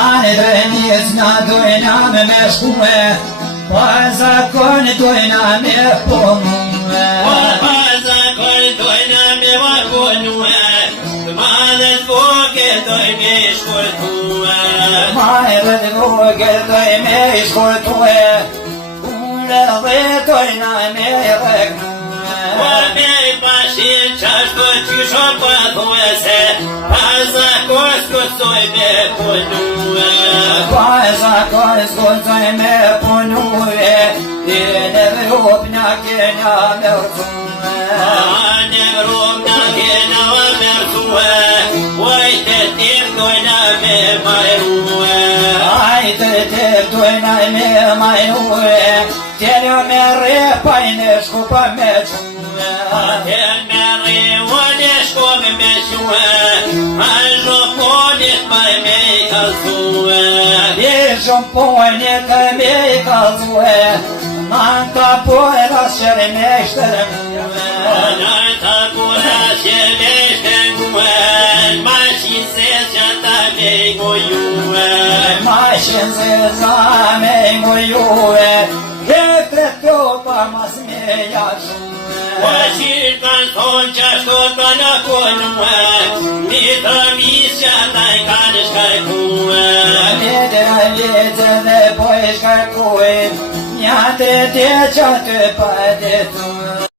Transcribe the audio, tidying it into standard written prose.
Ani drenic na dojna me shkume, pa zakon dojna me ponue. Pa zakon dojna me ponue, madhet vogël doj me shkurtue. Madhet vogël doj me shkurtue, ure dhe dojna me regnue. Po me pashin qashko qysho pëthue se, pa zakon s'kucoj me ponue. Pa zakon s'kucoj me ponue, i në Evropë na kena me rëcue. Në Evropë na kena me rëcue, ojtë tim dojna me majrue. Ajtë tim dojna me majrue, tjerë me repajnë shkupa me que. Tjerë me revone shkupa me que, a zhoponit maj me I kalzue. I zhoponit me I kalzue, nanta pojra shërë me shtërmue. Nanta pojra shërë me shtërmue, mashin se gjata me ngojue. Mashin se za me ngojue, Hefre tropa mas me jashue. Po qirë kanë thonë qashko kanë ponue, mi të misja taj kanë shkarkue. Vete dhe po i shkarkue, mja të që të pa detu.